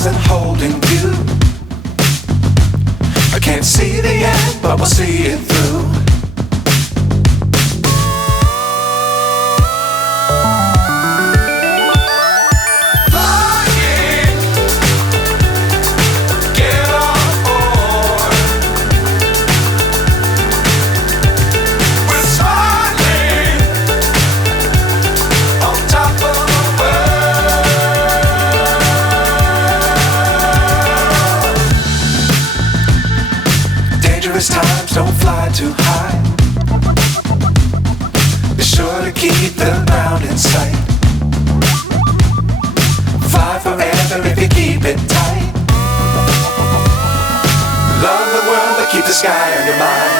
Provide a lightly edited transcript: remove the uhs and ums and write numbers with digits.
stars and holding you. I can't see the end, but we'll see it through. Times don't fly too high. Be sure to keep the ground in sight. Fly forever if you keep it tight. Love the world but keep the sky on your mind.